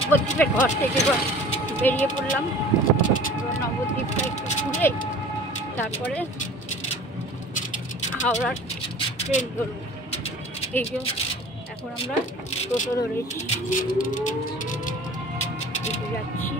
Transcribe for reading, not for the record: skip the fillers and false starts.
নবদ্বীপের ঘর থেকে বেরিয়ে পড়লাম। নবদ্বীপটা একটু ঘুরে তারপরে হাওড়ার ট্রেন ধরব। এই যে এখন আমরা টোটো ধরেছি, যাচ্ছি।